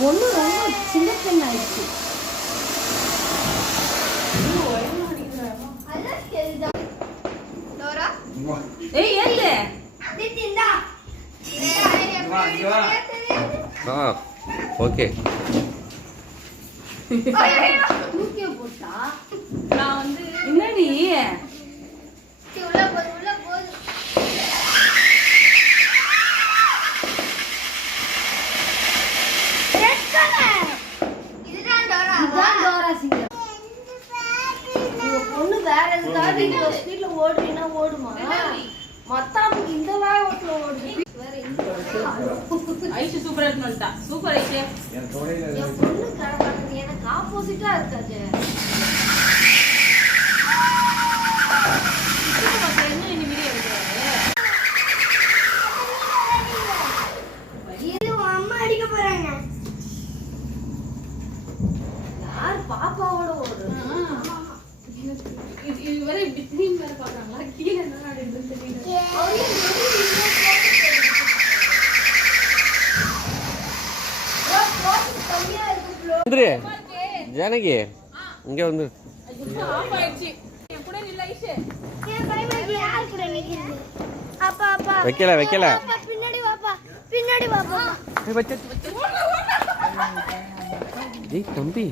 பொண்ணு ரொம்ப சின்ன பெண் ஆயிடுச்சு. ஓகே போட்டா நான் வந்து என்னடி ஓடுறீன்னா ஓடுமா மத்தாப்புக்கு இந்த வாய் ஓட்டுல ஓடுது. ஐஷு சூப்பரா இருக்குன்னு சூப்பர் ஐஷு. என் பொண்ணு கடப்பாடுறது எனக்கு ஆப்போசிட்டா இருக்காது. என்ன இனி வீடியோ எடுக்கிறாரு அம்மா அடிக்க போறாங்க. யார் பாப்பாவோட ஓடுறது? இது வரை இப்படி திரும்பி வேற பாக்குறாங்களா? கீழே என்ன நடக்குதுன்னு தெரியல. ஜானகி இங்க வந்து வைக்கல வைக்கல தம்பி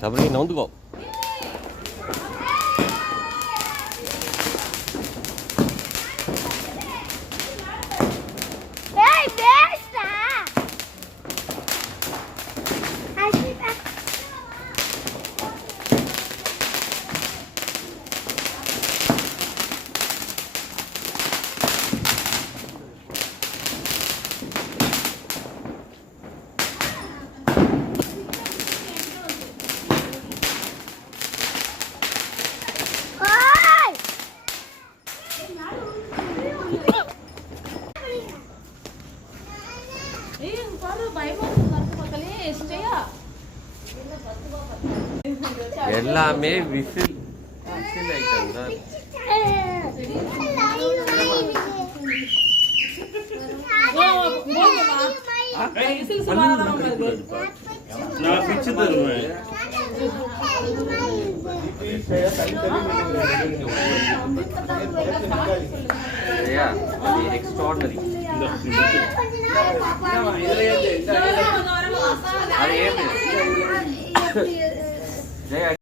சபரி நவுந்துக்கோ. எல்லாமே விசில் விசில் ஐட்டம் தான். நான் பிச்சு தருவேன். எக்ஸ்ட்ராடனரி அது ஏது ஜெயா